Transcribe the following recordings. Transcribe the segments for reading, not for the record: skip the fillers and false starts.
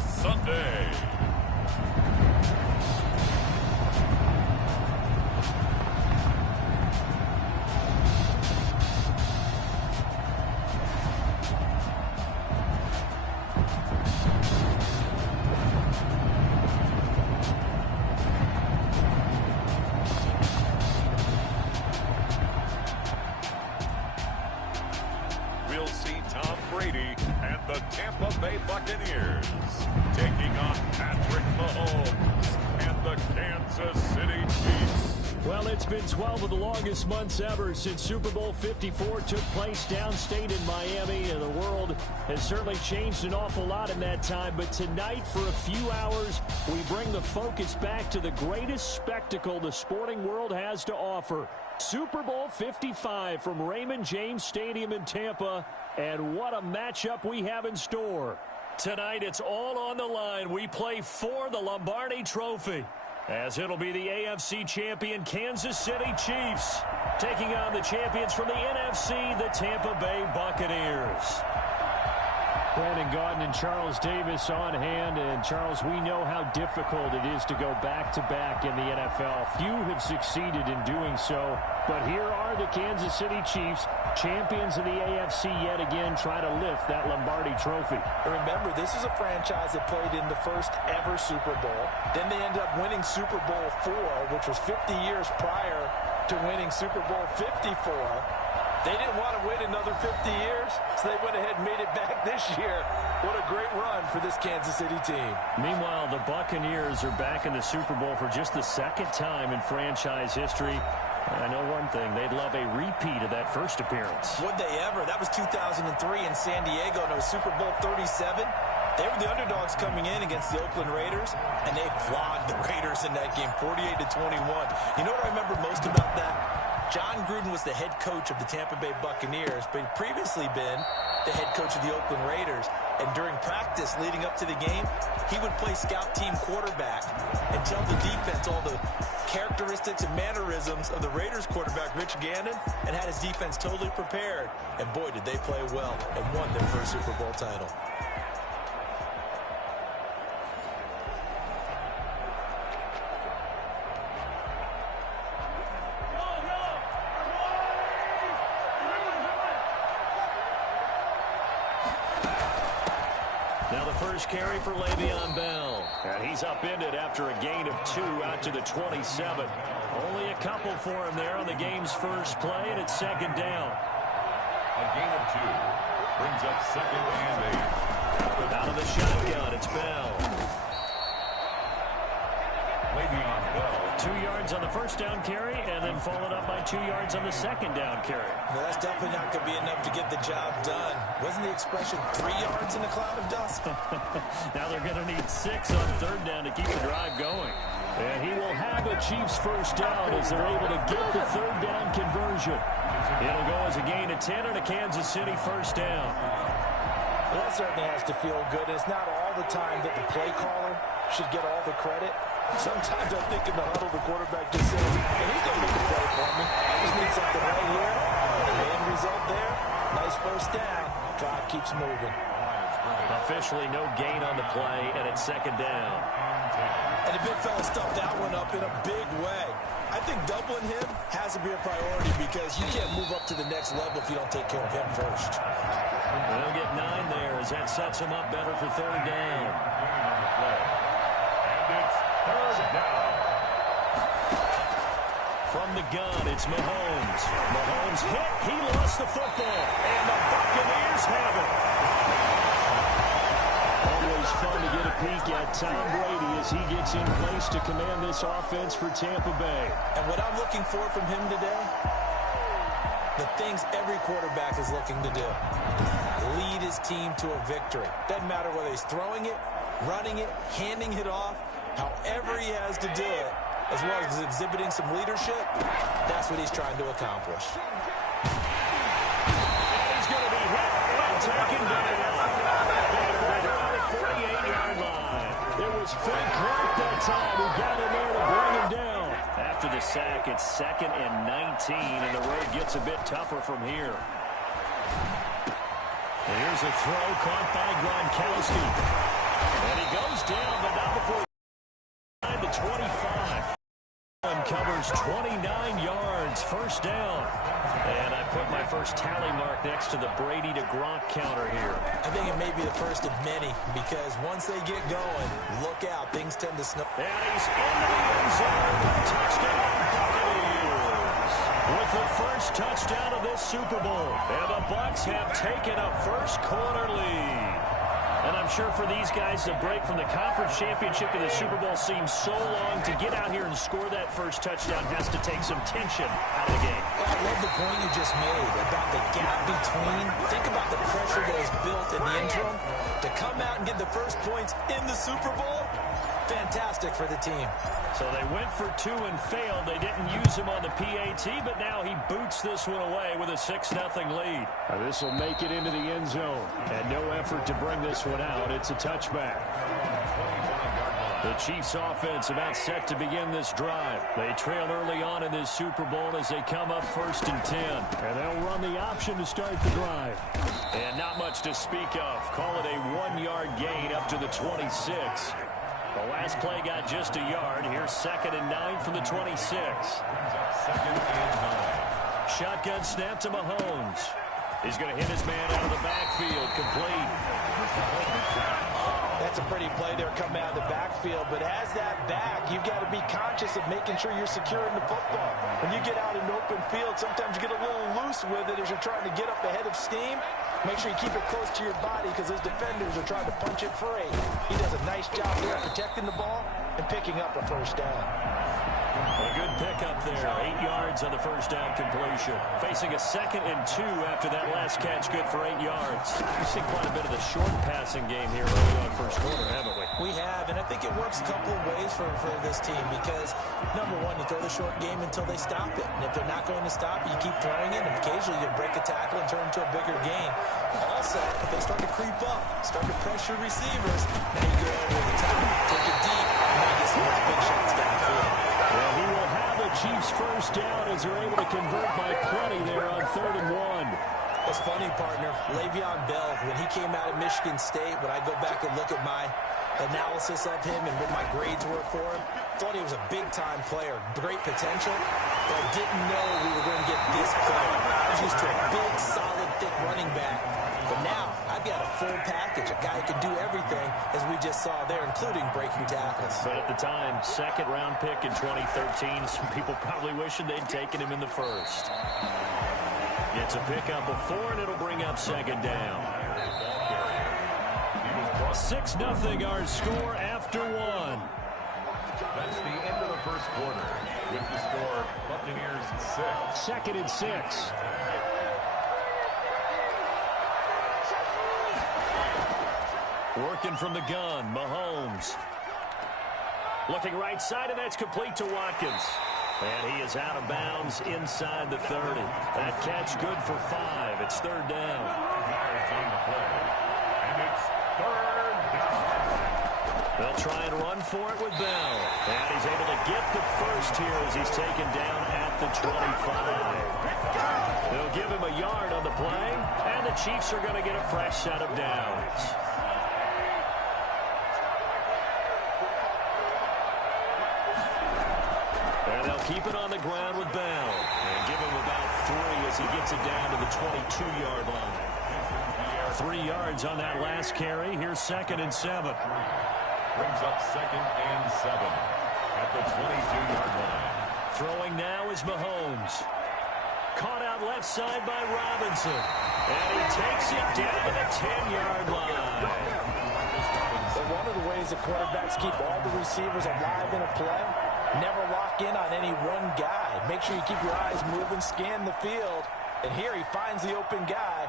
Bowl Sunday. We'll see Tom Brady and the Tampa Bay Buccaneers taking on Patrick Mahomes and the Kansas City Chiefs. Well, it's been 12 of the longest months ever since Super Bowl 54 took place downstate in Miami, and the world has certainly changed an awful lot in that time. But tonight, for a few hours, we bring the focus back to the greatest spectacle the sporting world has to offer. Super Bowl 55 from Raymond James Stadium in Tampa, and what a matchup we have in store. Tonight, it's all on the line. We play for the Lombardi Trophy, as it'll be the AFC champion Kansas City Chiefs taking on the champions from the NFC, the Tampa Bay Buccaneers. Brandon Gaudin and Charles Davis on hand. And, Charles, we know how difficult it is to go back-to-back in the NFL. Few have succeeded in doing so. But here are the Kansas City Chiefs, champions of the AFC yet again, trying to lift that Lombardi Trophy. Remember, this is a franchise that played in the first ever Super Bowl. Then they ended up winning Super Bowl IV, which was 50 years prior to winning Super Bowl 54. They didn't want to wait another 50 years, so they went ahead and made it back this year. What a great run for this Kansas City team. Meanwhile, the Buccaneers are back in the Super Bowl for just the second time in franchise history. And I know one thing, they'd love a repeat of that first appearance. Would they ever? That was 2003 in San Diego, and it was Super Bowl 37. They were the underdogs coming in against the Oakland Raiders, and they flogged the Raiders in that game, 48-21. You know what I remember most about that? John Gruden was the head coach of the Tampa Bay Buccaneers, but he'd previously been the head coach of the Oakland Raiders. And during practice leading up to the game, he would play scout team quarterback and tell the defense all the characteristics and mannerisms of the Raiders quarterback, Rich Gannon, and had his defense totally prepared. And boy, did they play well and won their first Super Bowl title. Now the first carry for Le'Veon Bell. And he's upended after a gain of 2 out to the 27. Only a couple for him there on the game's first play, and it's second down. A gain of 2 brings up second and 8. Out of the shotgun, it's Bell. Le'Veon Bell. 2 yards on the first down carry, and then followed up by 2 yards on the second down carry. Well, that's definitely not going to be enough to get the job done. Wasn't the expression 3 yards in a cloud of dust? Now they're going to need 6 on third down to keep the drive going. And he will have a Chiefs first down as they're able to get the third down conversion. It'll go as a gain of 10 and a Kansas City first down. Well, that certainly has to feel good. It's not all the time that the play caller should get all the credit. Sometimes I think in the huddle, the quarterback just says, hey, he's going to make a play for me. I just need something right here. The end result there, nice first down. Drive keeps moving. Officially no gain on the play, and it's second down. And the big fella stuffed that one up in a big way. I think doubling him has to be a priority because you can't move up to the next level if you don't take care of him first. They'll get 9 there as that sets him up better for third down. Third down. From the gun, it's Mahomes. Mahomes hit. He lost the football. And the Buccaneers have it. Always fun to get a peek at Tom Brady as he gets in place to command this offense for Tampa Bay. And what I'm looking for from him today, the things every quarterback is looking to do. Lead his team to a victory. Doesn't matter whether he's throwing it, running it, handing it off. However he has to do it, as well as exhibiting some leadership, that's what he's trying to accomplish. And he's going to be hit and taken down. Right around the 48-yard line. It was Frank Clark that time who got in there to bring him down. After the sack, it's 2nd and 19, and the road gets a bit tougher from here. And here's a throw caught by Gronkowski. And he goes down, but not before the 25. And covers 29 yards, first down. And I put my first tally mark next to the Brady to Gronk counter here. I think it may be the first of many because once they get going, look out, things tend to snow. And he's into the end zone. Touchdown, Buccaneers. With the first touchdown of this Super Bowl. And the Bucs have taken a first quarter lead. And I'm sure for these guys, the break from the conference championship to the Super Bowl seems so long. To get out here and score that first touchdown has to take some tension out of the game. Well, I love the point you just made about the gap between. Think about the pressure that is built in the interim. To come out and get the first points in the Super Bowl, fantastic for the team. So they went for two and failed. They didn't use him on the PAT, but now he boots this one away with a 6-0 lead. This will make it into the end zone. And no effort to bring this one out. It's a touchback. The Chiefs offense about set to begin this drive. They trail early on in this Super Bowl as they come up 1st and 10. And they'll run the option to start the drive. And not much to speak of. Call it a 1-yard gain up to the 26. The last play got just a yard. Here's 2nd and 9 from the 26. 2nd and 9. Shotgun snap to Mahomes. He's going to hit his man out of the backfield. Complete. That's a pretty play there coming out of the backfield, but as that back, you've got to be conscious of making sure you're securing the football. When you get out in open field, sometimes you get a little loose with it as you're trying to get up ahead of steam. Make sure you keep it close to your body because those defenders are trying to punch it free. He does a nice job there protecting the ball and picking up a first down. A good pickup there. 8 yards on the first down completion. Facing a 2nd and 2 after that last catch, good for 8 yards. We've seen quite a bit of the short passing game here early on first quarter, haven't we? We have, and I think it works a couple of ways for this team because, number one, you throw the short game until they stop it. And if they're not going to stop it, you keep throwing it, and occasionally you break a tackle and turn into a bigger gain. Also, if they start to creep up, start to pressure receivers, now you go over the top, take it deep, and now you get some of those big shots downfield. Well, he will have the Chiefs first down as they're able to convert by plenty there on 3rd and 1. It's funny, partner. Le'Veon Bell, when he came out of Michigan State, when I go back and look at my analysis of him and what my grades were for him, thought he was a big-time player, great potential, but I didn't know we were going to get this player. I was used to a big, solid, thick running back. But now, I've got a full package, a guy who can do everything, as we just saw there, including breaking tackles. But at the time, 2nd-round pick in 2013, some people probably wishing they'd taken him in the first. It's a pickup of 4, and it'll bring up 2nd down. 6-0 our score after 1. That's the end of the first quarter. With the score, Buccaneers 6. 2nd and 6. Working from the gun, Mahomes. Looking right side, and that's complete to Watkins. And he is out of bounds inside the 30. That catch good for 5. It's 3rd down. On the play. And it's 3rd down. They'll try and run for it with Bell. And he's able to get the first here as he's taken down at the 25. They'll give him a yard on the play, and the Chiefs are going to get a fresh set of downs. And they'll keep it on the ground with Bell. And give him about 3 as he gets it down to the 22-yard line. 3 yards on that last carry. Here's 2nd and 7. Brings up 2nd and 7 at the 22-yard line. Throwing now is Mahomes. Caught out left side by Robinson. And he takes it down to the 10-yard line. But one of the ways that quarterbacks keep all the receivers alive in a play, never lock in on any one guy. Make sure you keep your eyes moving, scan the field. And here he finds the open guy.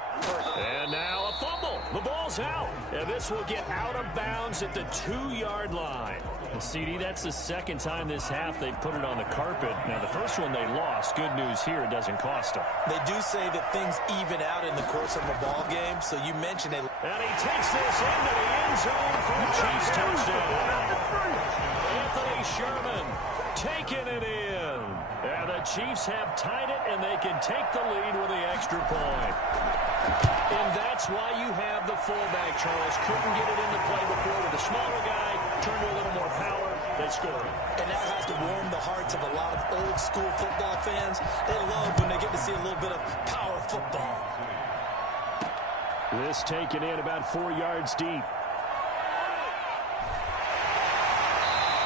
And now a fumble. The ball's out. And this will get out of bounds at the 2-yard line. And CD, that's the 2nd time this half they've put it on the carpet. Now, the first one they lost. Good news here, it doesn't cost them. They do say that things even out in the course of a ball game. So you mentioned it. And he takes this into the end zone for a Chiefs touchdown. Anthony Sherman taking it in. And the Chiefs have tied it, and they can take the lead with the extra point. And that's why you have the fullback, Charles. Couldn't get it into play before with a smaller guy. Turned to a little more power. They scored. And that has to warm the hearts of a lot of old-school football fans. They love when they get to see a little bit of power football. This taken in about 4 yards deep.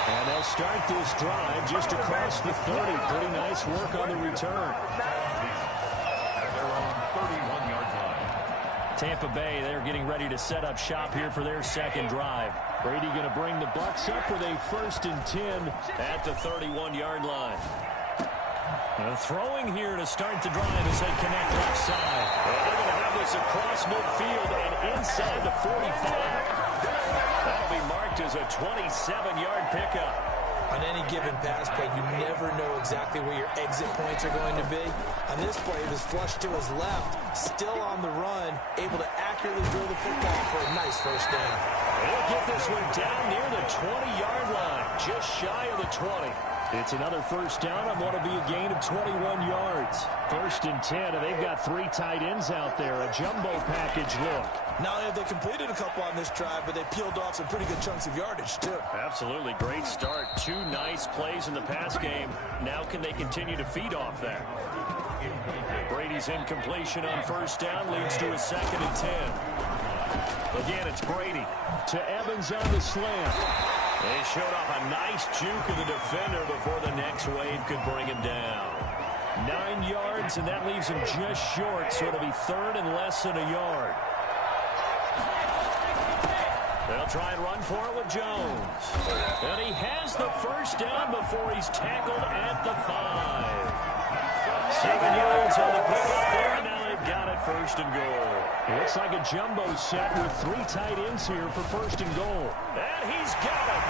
And they'll start this drive just across the 30. Pretty nice work on the return. At their own 31-yard line. Tampa Bay, they're getting ready to set up shop here for their second drive. Brady going to bring the Bucs up with a 1st and 10 at the 31-yard line. Throwing here to start the drive as they connect left side. They're going to have this across midfield and inside the 45. That'll be marked as a 27-yard pickup. On any given pass play, you never know exactly where your exit points are going to be. On this play, it was flushed to his left, still on the run, able to accurately throw the football for a nice first down. They'll get this one down near the 20-yard line, just shy of the 20. It's another first down on what will be a gain of 21 yards. 1st and 10, and they've got 3 tight ends out there. A jumbo package look. Not only have they completed a couple on this drive, but they peeled off some pretty good chunks of yardage, too. Absolutely. Great start. 2 nice plays in the pass game. Now can they continue to feed off that? Brady's incompletion on 1st down leads to a 2nd and 10. Again, it's Brady to Evans on the slant. They showed off a nice juke of the defender before the next wave could bring him down. 9 yards, and that leaves him just short, so it'll be 3rd and less than a yard. They'll try and run for it with Jones. And he has the first down before he's tackled at the 5. 7 yards on the pickup there, and now they've got it 1st and goal. Looks like a jumbo set with 3 tight ends here for 1st and goal. And he's got it.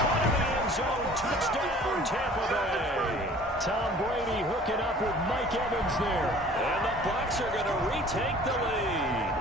Caught in the end zone. Touchdown, Tampa Bay. Tom Brady hooking up with Mike Evans there. And the Bucs are going to retake the lead.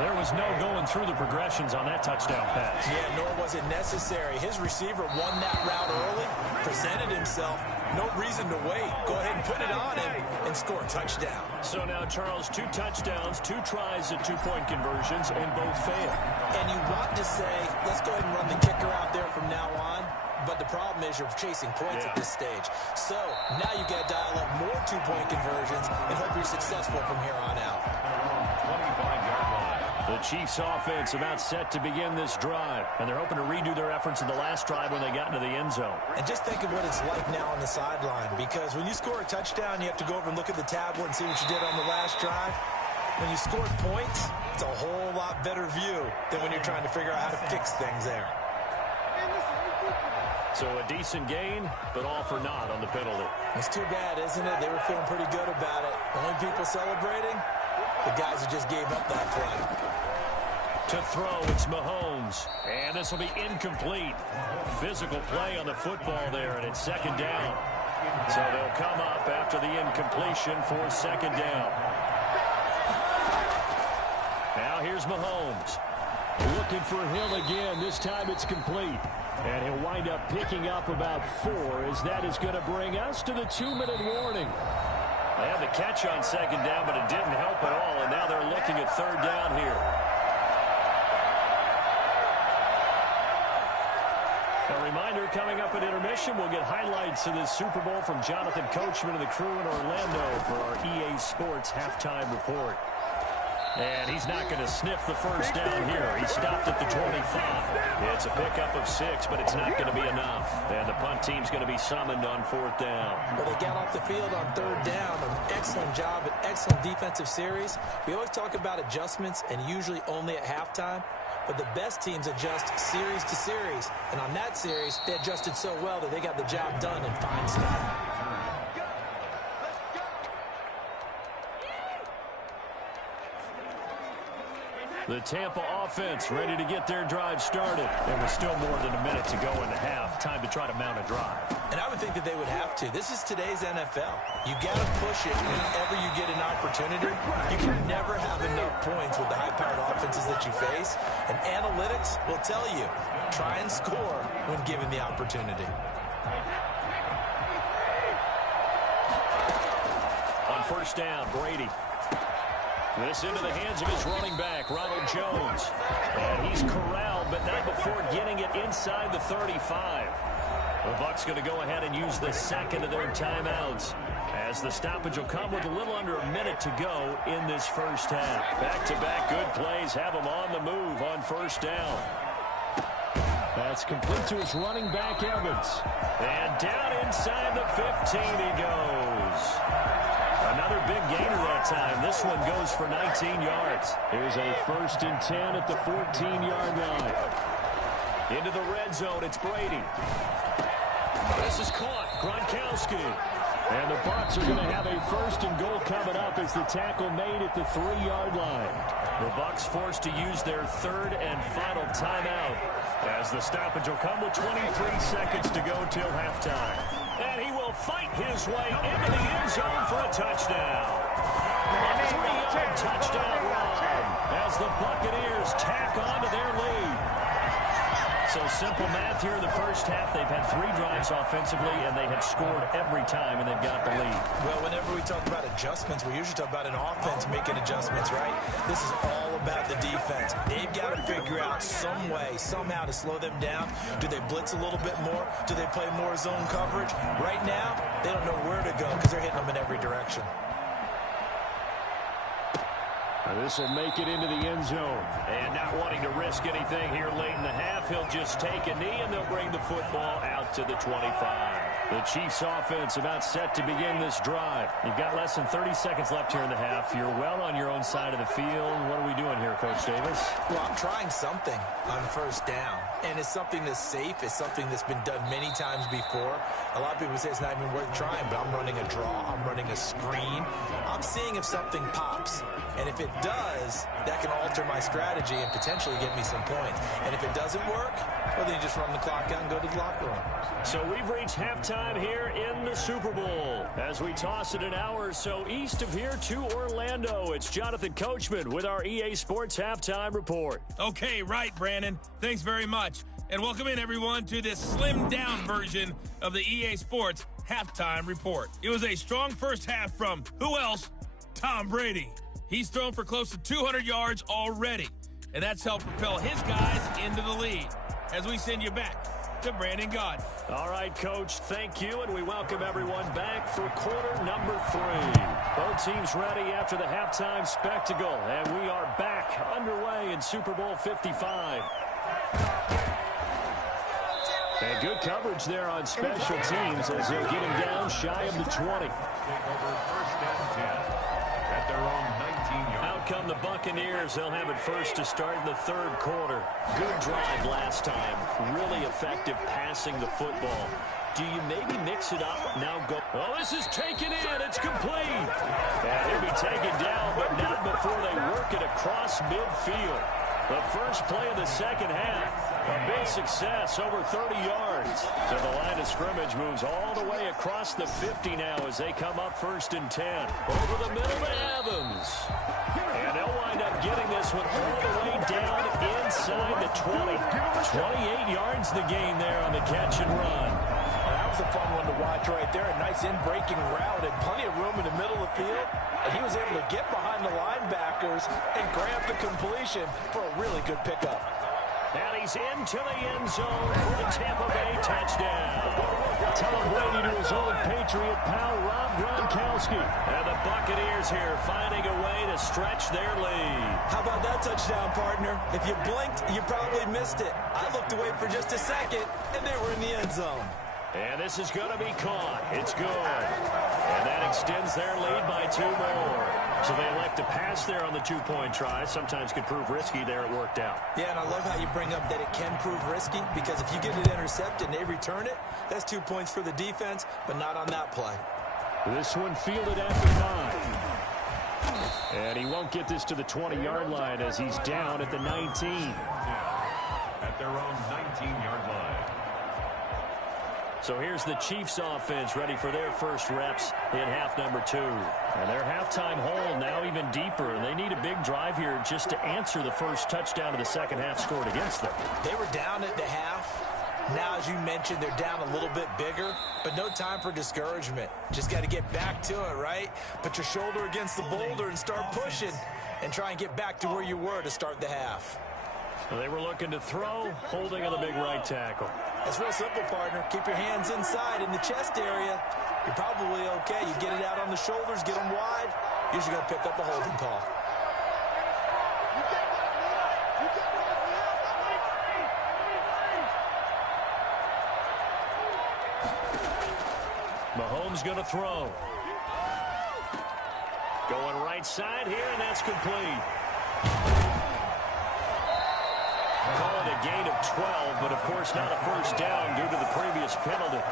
There was no going through the progressions on that touchdown pass. Yeah, nor was it necessary. His receiver won that route early, presented himself. No reason to wait. Go ahead and put it on him and score a touchdown. So now, Charles, 2 touchdowns, 2 tries at 2-point conversions, and both failed. And you want to say, let's go ahead and run the kicker out there from now on. But the problem is you're chasing points at this stage. So now you got to dial up more 2-point conversions and hope you're successful from here on out. 25-yard line. The Chiefs offense about set to begin this drive, and they're hoping to redo their efforts in the last drive when they got into the end zone. And just think of what it's like now on the sideline, because when you score a touchdown, you have to go over and look at the tablet and see what you did on the last drive. When you scored points, it's a whole lot better view than when you're trying to figure out how to fix things there. So a decent gain, but all for naught on the penalty. It's too bad, isn't it? They were feeling pretty good about it. The only people celebrating, the guys who just gave up that play. To throw, it's Mahomes. And this will be incomplete. Physical play on the football there, and it's 2nd down. So they'll come up after the incompletion for 2nd down. Now here's Mahomes. Looking for Hill again. This time it's complete. And he'll wind up picking up about 4, as that is going to bring us to the 2-minute warning. They had the catch on 2nd down, but it didn't help at all, and now they're looking at 3rd down here. A reminder, coming up at intermission, we'll get highlights of this Super Bowl from Jonathan Coachman and the crew in Orlando for our EA Sports halftime report. And he's not going to sniff the first down here. He stopped at the 25. It's a pickup of 6, but it's not going to be enough. And the punt team's going to be summoned on 4th down. Well, they got off the field on 3rd down. An excellent job, an excellent defensive series. We always talk about adjustments, and usually only at halftime. But the best teams adjust series to series. And on that series, they adjusted so well that they got the job done in fine style. The Tampa offense ready to get their drive started. There was still more than a minute to go in the half. Time to try to mount a drive. And I would think that they would have to. This is today's NFL. You got to push it whenever you get an opportunity. You can never have enough points with the high-powered offenses that you face. And analytics will tell you, try and score when given the opportunity. On 1st down, Brady. This into the hands of his running back, Ronald Jones. And he's corralled, but not before getting it inside the 35. The Bucs going to go ahead and use the second of their timeouts, as the stoppage will come with a little under a minute to go in this first half. Back-to-back good plays have him on the move on first down. That's complete to his running back, Evans. And down inside the 15 he goes. Another big gainer that time. This one goes for 19 yards. Here's a 1st and 10 at the 14-yard line. Into the red zone, it's Brady. This is caught. Gronkowski. And the Bucs are going to have a 1st and goal coming up as the tackle made at the 3-yard line. The Bucs forced to use their 3rd and final timeout, as the stoppage will come with 23 seconds to go till halftime. And he will fight his way into the end zone for a touchdown. A 3-yard touchdown run as the Buccaneers tack on to their lead. So simple math here in the first half. They've had 3 drives offensively, and they have scored every time, and they've got the lead. Well, whenever we talk about adjustments, we usually talk about an offense making adjustments, right? This is all about the defense. They've got to figure out some way, somehow to slow them down. Do they blitz a little bit more? Do they play more zone coverage? Right now, they don't know where to go because they're hitting them in every direction. This will make it into the end zone. And not wanting to risk anything here late in the half, he'll just take a knee, and they'll bring the football out to the 25. The Chiefs offense about set to begin this drive. You've got less than 30 seconds left here in the half. You're well on your own side of the field. What are we doing here, Coach Davis? Well, I'm trying something on first down. And it's something that's safe. It's something that's been done many times before. A lot of people say it's not even worth trying, but I'm running a draw. I'm running a screen. I'm seeing if something pops. And if it does, that can alter my strategy and potentially get me some points. And if it doesn't work, well, then you just run the clock out and go to the locker room. So we've reached halftime here in the Super Bowl. As we toss it an hour or so east of here to Orlando, it's Jonathan Coachman with our EA Sports Halftime Report. Okay, right, Brandon. Thanks very much. And welcome in, everyone, to this slimmed-down version of the EA Sports Halftime Report. It was a strong first half from, who else? Tom Brady. He's thrown for close to 200 yards already, and that's helped propel his guys into the lead. As we send you back to Brandon Gaudin. All right, Coach, thank you, and we welcome everyone back for quarter number 3. Both teams ready after the halftime spectacle, and we are back underway in Super Bowl 55. And good coverage there on special teams as they'll get him down shy of the 20. Take over 1st and 10 at their own 19-yard. Out come the Buccaneers. They'll have it first to start in the 3rd quarter. Good drive last time. Really effective passing the football. Do you maybe mix it up? Now go. Oh, this is taken in. It's complete. And he'll be taken down, but not before they work it across midfield. The first play of the second half. A big success, over 30 yards. So the line of scrimmage moves all the way across the 50 now as they come up 1st and 10. Over the middle to Evans. And they'll wind up getting this one all the way down inside the 20. 28 yards the gain there on the catch and run. That was a fun one to watch right there. A nice in-breaking route and plenty of room in the middle of the field. And he was able to get behind the linebackers and grab the completion for a really good pickup. And he's into the end zone for the Tampa Bay touchdown. Tom Brady to his old Patriot pal, Rob Gronkowski. And the Buccaneers here finding a way to stretch their lead. How about that touchdown, partner? If you blinked, you probably missed it. I looked away for just a second, and they were in the end zone. And this is going to be caught. It's good. And that extends their lead by 2 more. So they elect to pass there on the 2-point try. Sometimes could prove risky. There it worked out. Yeah, and I love how you bring up that it can prove risky, because if you get it intercepted and they return it, that's 2 points for the defense, but not on that play. This one fielded at the 9. And he won't get this to the 20-yard line as he's down at the 19. At their own 19-yard line. So here's the Chiefs offense ready for their first reps in half number 2. And their halftime hole now even deeper. And they need a big drive here just to answer the first touchdown of the second half scored against them. They were down at the half. Now, as you mentioned, they're down a little bit bigger, but no time for discouragement. Just got to get back to it, right? Put your shoulder against the boulder and start pushing and try and get back to where you were to start the half. Well, they were looking to throw, holding on the big right tackle. It's real simple, partner. Keep your hands inside in the chest area. You're probably okay. You get it out on the shoulders, get them wide. Usually going to pick up a holding call. Mahomes going to throw. Going right side here, and that's complete. Call it a gain of 12, but of course not a first down due to the previous penalty.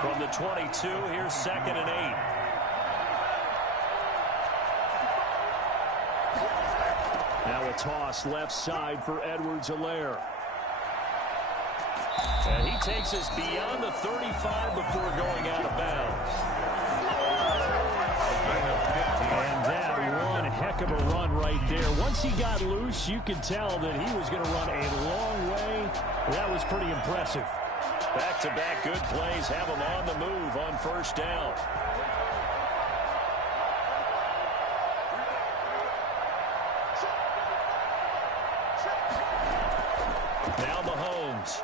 From the 22, here's 2nd and 8. Now a toss left side for Edwards-Helaire. And he takes us beyond the 35 before going out of bounds. And that one heck of a run right there. Once he got loose, you could tell that he was going to run a long way. That was pretty impressive. Back-to-back good plays have him on the move on first down. Now Mahomes.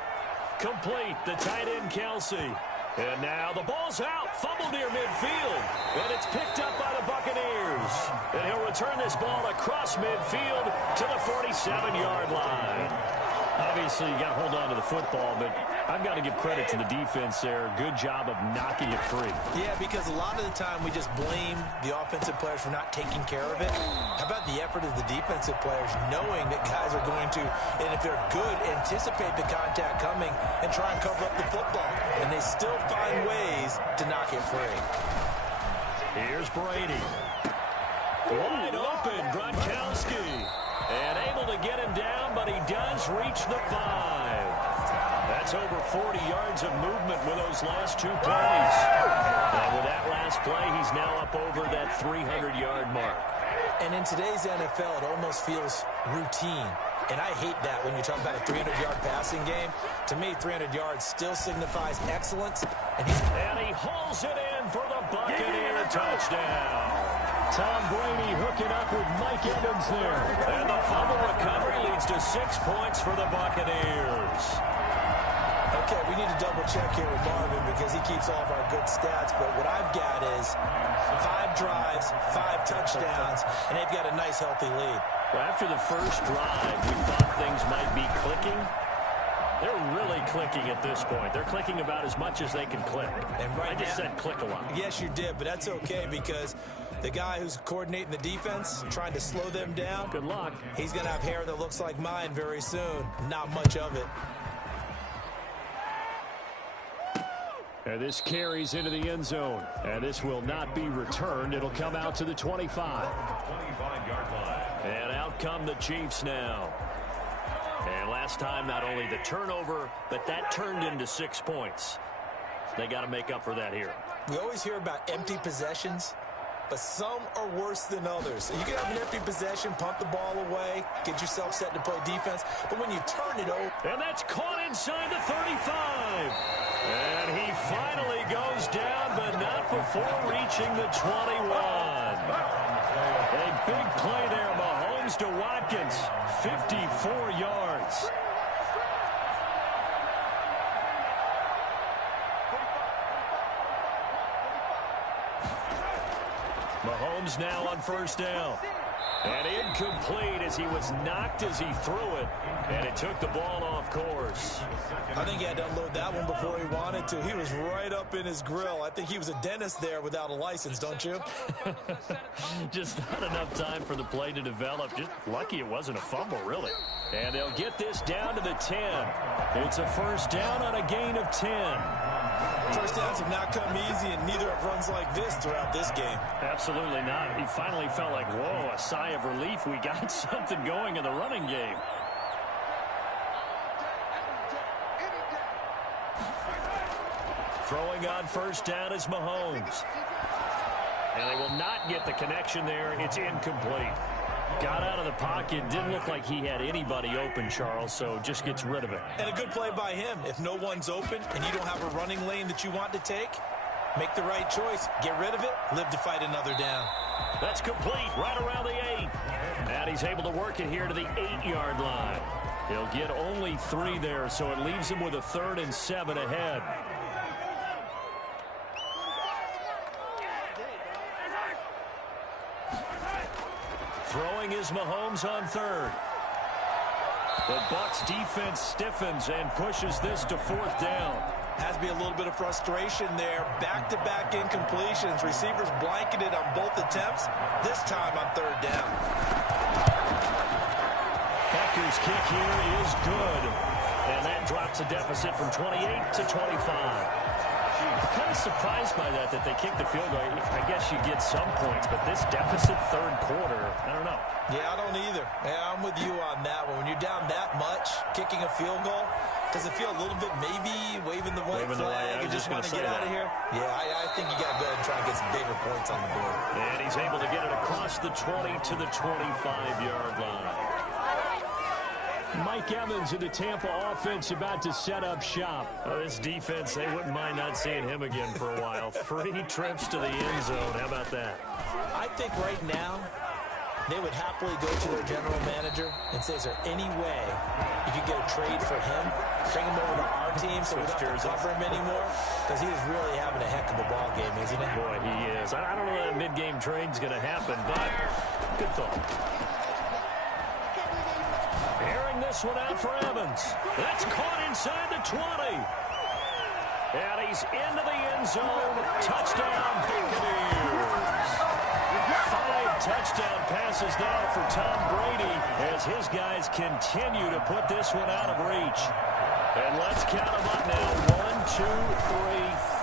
Complete, the tight end Kelsey. And now the ball's out, fumbled near midfield. And it's picked up by the Buccaneers. And he'll return this ball across midfield to the 47-yard line. Obviously, you got to hold on to the football, but I've got to give credit to the defense there. Good job of knocking it free. Yeah, because a lot of the time we just blame the offensive players for not taking care of it. How about the effort of the defensive players knowing that guys are going to, and if they're good, anticipate the contact coming and try and cover up the football. And they still find ways to knock it free. Here's Brady. Wide open, Gronkowski. And able to get him down, but he does reach the 5. That's over 40 yards of movement with those last two plays. And with that last play, he's now up over that 300-yard mark. And in today's NFL, it almost feels routine. And I hate that when you talk about a 300-yard passing game. To me, 300 yards still signifies excellence. And he hauls it in for the Buccaneer touchdown. Tom Brady hooking up with Mike Evans there. And the fumble recovery leads to 6 points for the Buccaneers. Okay, we need to double check here with Marvin because he keeps all of our good stats. But what I've got is 5 drives, 5 touchdowns, and they've got a nice, healthy lead. Well, after the first drive, we thought things might be clicking. They're really clicking at this point. They're clicking about as much as they can click. And I just said click a lot. Yes, you did, but that's okay because the guy who's coordinating the defense, trying to slow them down. Good luck. He's going to have hair that looks like mine very soon. Not much of it. And this carries into the end zone. And this will not be returned. It'll come out to the 25. 25-yard line. And out come the Chiefs now. And last time, not only the turnover, but that turned into 6 points. They got to make up for that here. We always hear about empty possessions, but some are worse than others. You can have an empty possession, pump the ball away, get yourself set to play defense, but when you turn it over... And that's caught inside the 35. And he finally goes down, but not before reaching the 21. A big play there, Mahomes to Watkins, 54 yards. Mahomes now on first down. And incomplete as he was knocked as he threw it. And it took the ball off course. I think he had to unload that one before he wanted to. He was right up in his grill. I think he was a dentist there without a license, don't you? Just not enough time for the play to develop. Just lucky it wasn't a fumble, really. And they'll get this down to the 10. It's a first down on a gain of 10. First downs have not come easy, and neither have runs like this throughout this game. Absolutely not. He finally felt like, whoa, a sigh of relief. We got something going in the running game. Throwing on first down is Mahomes. And they will not get the connection there. It's incomplete. Got out of the pocket. Didn't look like he had anybody open, Charles, so just gets rid of it. And a good play by him. If no one's open and you don't have a running lane that you want to take, make the right choice. Get rid of it. Live to fight another down. That's complete right around the 8. And he's able to work it here to the 8-yard line. He'll get only 3 there, so it leaves him with a 3rd and 7 ahead. Throwing is Mahomes on 3rd. The Bucs defense stiffens and pushes this to 4th down. Has to be a little bit of frustration there. Back-to-back incompletions. Receivers blanketed on both attempts. This time on 3rd down. Becker's kick here is good. And that drops a deficit from 28 to 25. I'm kind of surprised by that they kicked the field goal. I guess you get some points, but this deficit 3rd quarter, I don't know. Yeah, I don't either. Yeah, I'm with you on that one. When you're down that much, kicking a field goal, does it feel a little bit maybe waving the white flag and just want to get out of here? Yeah, I think you got to go ahead and try and get some bigger points on the board. And he's able to get it across the 20 to the 25-yard line. Mike Evans in the Tampa offense about to set up shop. This defense, they wouldn't mind not seeing him again for a while. 3 trips to the end zone. How about that? I think right now they would happily go to their general manager and say, is there any way you could get a trade for him? Bring him over to our team so we don't have to cover him anymore? Because he is really having a heck of a ball game, isn't he? Boy, he is. I don't know that mid-game trade's going to happen, but good thought. Airing this one out for Evans. That's caught inside the 20. And he's into the end zone. Touchdown, Buccaneers. 5 touchdown passes now for Tom Brady as his guys continue to put this one out of reach. And let's count them up now. 1, 2,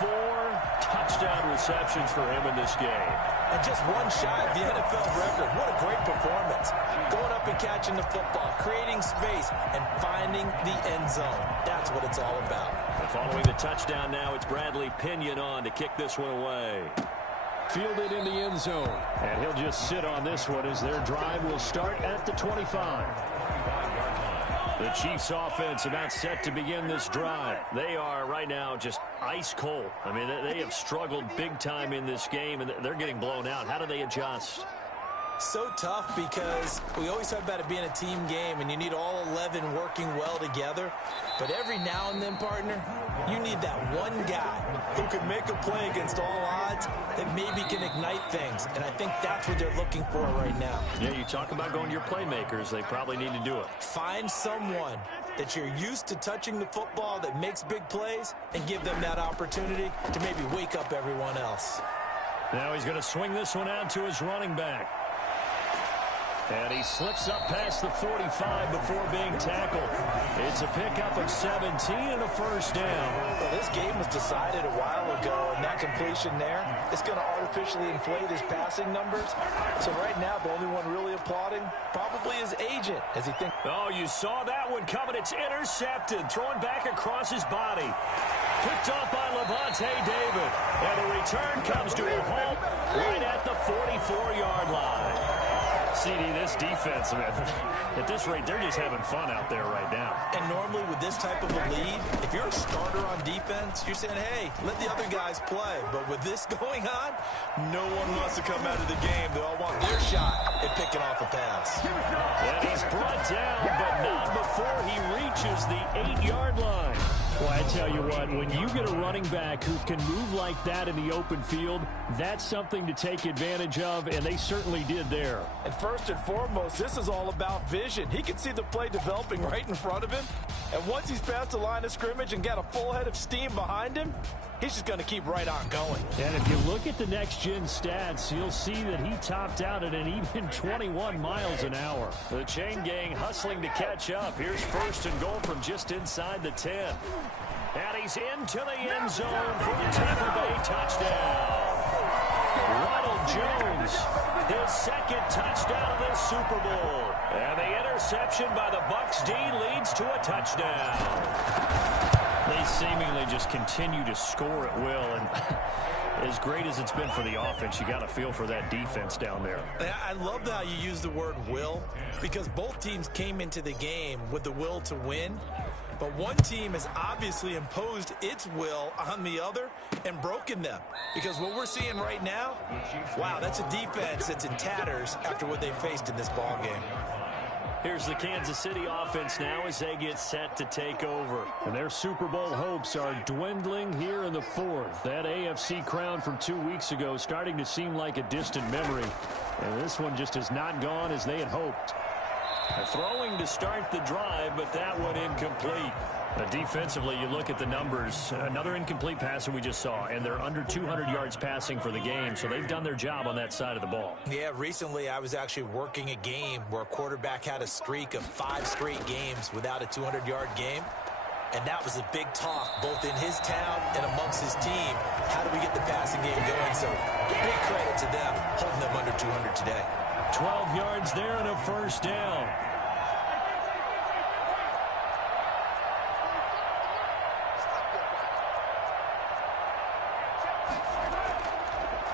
3, 4 touchdown receptions for him in this game. And just one shy of the NFL record. What a great performance. Going up and catching the football, creating space, and finding the end zone. That's what it's all about. And following the touchdown now, it's Bradley Pinion on to kick this one away. Fielded in the end zone. And he'll just sit on this one as their drive will start at the 25. The Chiefs offense about set to begin this drive. They are right now just ice cold. I mean, they have struggled big time in this game, and they're getting blown out. How do they adjust? So tough because we always talk about it being a team game, and you need all 11 working well together. But every now and then, partner, you need that one guy who can make a play against all odds that maybe can ignite things. And I think that's what they're looking for right now. Yeah, you talk about going to your playmakers. They probably need to do it. Find someone that you're used to touching the football that makes big plays and give them that opportunity to maybe wake up everyone else. Now he's going to swing this one out to his running back. And he slips up past the 45 before being tackled. It's a pickup of 17 and a first down. Well, this game was decided a while ago, and that completion there is going to artificially inflate his passing numbers. So right now, the only one really applauding probably his agent as he thinks. Oh, you saw that one coming. It's intercepted, thrown back across his body. Picked off by Levante David. And the return comes to a halt right at the 44-yard line. CD, this defense, man, at this rate, they're just having fun out there right now. And normally with this type of a lead, if you're a starter on defense, you're saying, hey, let the other guys play. But with this going on, no one wants to come out of the game. They all want their shot at picking off a pass. And he's brought down, but not before he reaches the 8-yard line. Well, I tell you what, when you get a running back who can move like that in the open field, that's something to take advantage of, and they certainly did there. And first and foremost, this is all about vision. He can see the play developing right in front of him, and once he's past the line of scrimmage and got a full head of steam behind him, he's just going to keep right on going. And if you look at the next-gen stats, you'll see that he topped out at an even 21 miles an hour. The chain gang hustling to catch up. Here's first and goal from just inside the 10. And he's into the end zone for the Tampa Bay touchdown. Ronald Jones, his second touchdown of this Super Bowl. And the interception by the Bucs D leads to a touchdown. They seemingly just continue to score at will. And As great as it's been for the offense, you got to feel for that defense down there. I love how you use the word will, because both teams came into the game with the will to win. But one team has obviously imposed its will on the other and broken them. Because what we're seeing right now, wow, that's a defense that's in tatters after what they faced in this ballgame. Here's the Kansas City offense now as they get set to take over. And their Super Bowl hopes are dwindling here in the fourth. That AFC crown from 2 weeks ago starting to seem like a distant memory. And this one just has not gone as they had hoped. Throwing to start the drive, but that one incomplete. Defensively, you look at the numbers. Another incomplete passer we just saw, and they're under 200 yards passing for the game, so they've done their job on that side of the ball. Yeah, recently I was actually working a game where a quarterback had a streak of 5 straight games without a 200-yard game, and that was a big talk both in his town and amongst his team. How do we get the passing game going? So big credit to them holding them under 200 today. 12 yards there and a first down.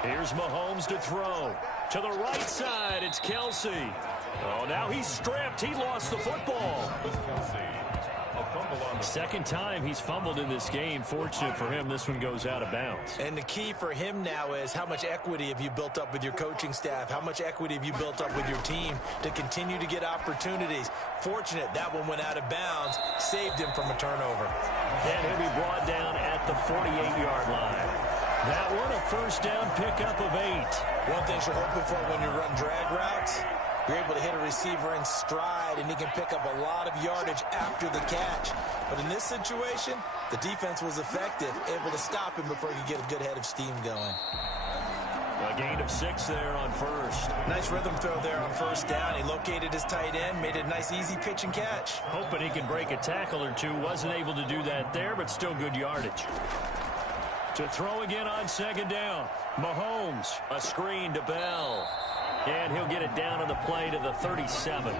Here's Mahomes to throw. To the right side, it's Kelsey. Oh, now he's stripped. He lost the football. Second time he's fumbled in this game. Fortunate for him, this one goes out of bounds. And the key for him now is how much equity have you built up with your coaching staff? How much equity have you built up with your team to continue to get opportunities? Fortunate that one went out of bounds, saved him from a turnover. And he'll be brought down at the 48-yard line. That one a first down pickup of 8. One thing you're hoping for when you run drag routes, you're able to hit a receiver in stride, and he can pick up a lot of yardage after the catch. But in this situation, the defense was effective, able to stop him before he could get a good head of steam going. A gain of 6 there on first. Nice rhythm throw there on first down. He located his tight end, made it a nice, easy pitch and catch. Hoping he can break a tackle or two. Wasn't able to do that there, but still good yardage. To throw again on second down. Mahomes, a screen to Bell. And he'll get it down on the play to the 37.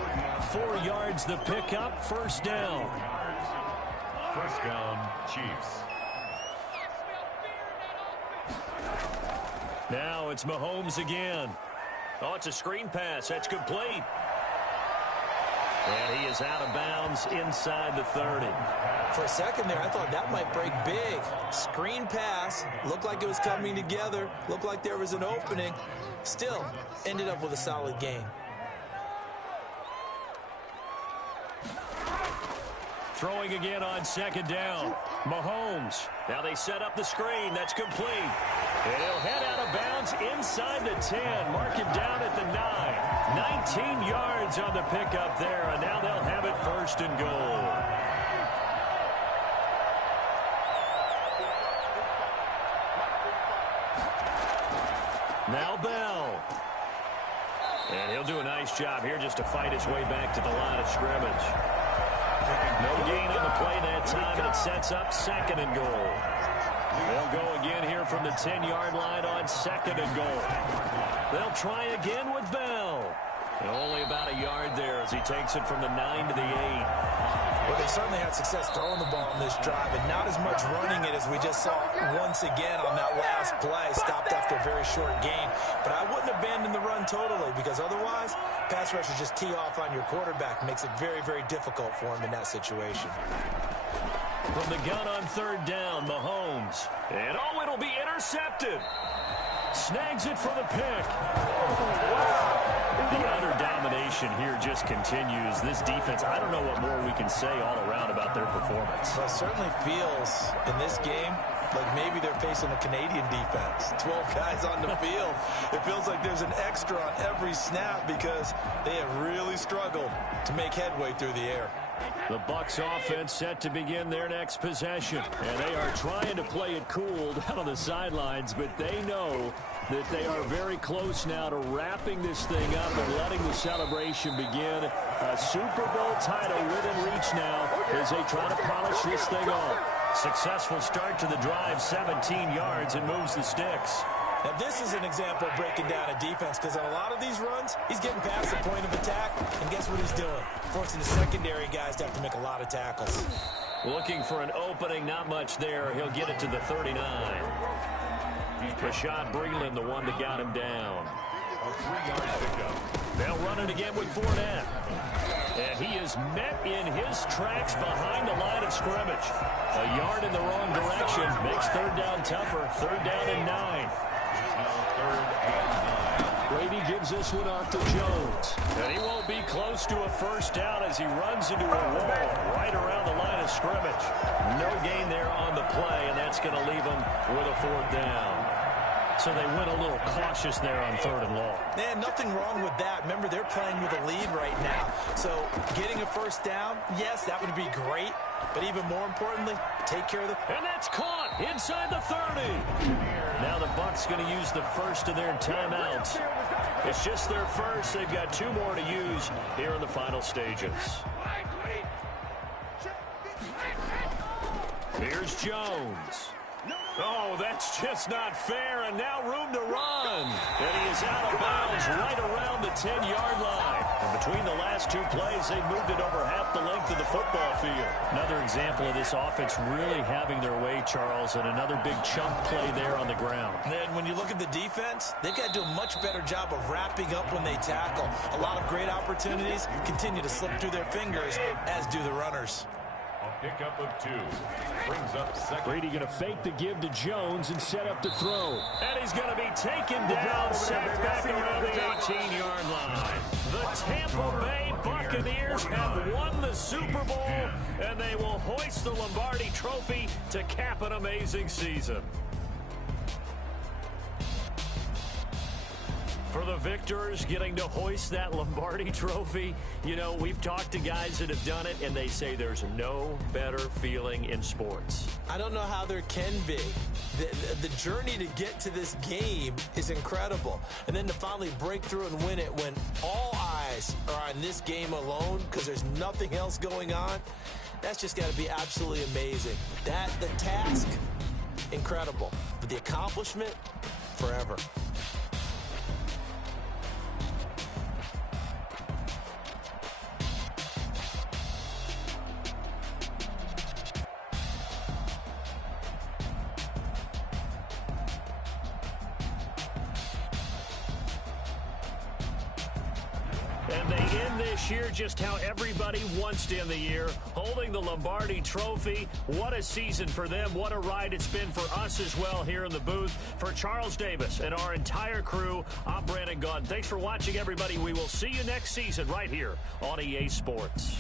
4 yards the pickup, first down. First down, Chiefs. Now it's Mahomes again. Oh, it's a screen pass. That's complete. And he is out of bounds inside the 30. For a second there, I thought that might break big. Screen pass. Looked like it was coming together. Looked like there was an opening. Still, ended up with a solid gain. Throwing again on second down. Mahomes. Now they set up the screen. That's complete. And he'll head out of bounds inside the 10. Mark him down at the 9. 19 yards on the pickup there. And now they'll have it first and goal. Now Bell. And he'll do a nice job here just to fight his way back to the line of scrimmage. No gain on the play that time, and it sets up second and goal. They'll go again here from the 10-yard line on second and goal. They'll try again with Bell. And only about a yard there as he takes it from the 9 to the 8. Well, they certainly had success throwing the ball on this drive, and not as much running it as we just saw once again on that last play. Stopped after a very short gain. But I wouldn't abandon the run totally, because otherwise, pass rushers just tee off on your quarterback. Makes it very, very difficult for him in that situation. From the gun on third down, Mahomes. And oh, it'll be intercepted. Snags it for the pick. Wow. The utter domination here just continues. This defense, I don't know what more we can say all around about their performance. Well, it certainly feels in this game like maybe they're facing a Canadian defense. 12 guys on the field. It feels like there's an extra on every snap because they have really struggled to make headway through the air. The Bucs offense set to begin their next possession. And they are trying to play it cool down on the sidelines, but they know that they are very close now to wrapping this thing up and letting the celebration begin. A Super Bowl title within reach now as they try to polish this thing off. Successful start to the drive, 17 yards, and moves the sticks. Now, this is an example of breaking down a defense, because on a lot of these runs, he's getting past the point of attack, and guess what he's doing? Forcing the secondary guys to have to make a lot of tackles. Looking for an opening, not much there. He'll get it to the 39. Rashad Breeland, the one that got him down. A 3-yard pickup. They'll run it again with Fournette. And he is met in his tracks behind the line of scrimmage. A yard in the wrong direction makes third down tougher. Third down and 9. Brady gives this one off to Jones. And he won't be close to a first down as he runs into a wall right around the line of scrimmage. No gain there on the play, and that's going to leave him with a fourth down. So they went a little cautious there on third and long. Man, nothing wrong with that. Remember, they're playing with a lead right now. So getting a first down, yes, that would be great. But even more importantly, take care of the... And that's caught inside the 30. Now the Bucs going to use the first of their timeouts. It's just their first. They've got 2 more to use here in the final stages. Here's Jones. Oh, that's just not fair, and now room to run. And he is out of bounds right around the 10-yard line. And between the last 2 plays, they moved it over half the length of the football field. Another example of this offense really having their way, Charles, and another big chunk play there on the ground. And then when you look at the defense, they've got to do a much better job of wrapping up when they tackle. A lot of great opportunities continue to slip through their fingers, as do the runners. Pickup of 2. Brings up second. Brady going to fake the give to Jones and set up to throw. And he's going to be taken down, sacked back around the 18-yard line. The Tampa Bay Buccaneers have won the Super Bowl, and they will hoist the Lombardi Trophy to cap an amazing season. For the victors getting to hoist that Lombardi Trophy, you know, we've talked to guys that have done it, and they say there's no better feeling in sports. I don't know how there can be. The journey to get to this game is incredible. And then to finally break through and win it when all eyes are on this game alone because there's nothing else going on, that's just got to be absolutely amazing. The task, incredible. But the accomplishment, forever. And they end this year just how everybody wants to end the year, holding the Lombardi Trophy. What a season for them. What a ride it's been for us as well here in the booth. For Charles Davis and our entire crew, I'm Brandon Gunn. Thanks for watching, everybody. We will see you next season right here on EA Sports.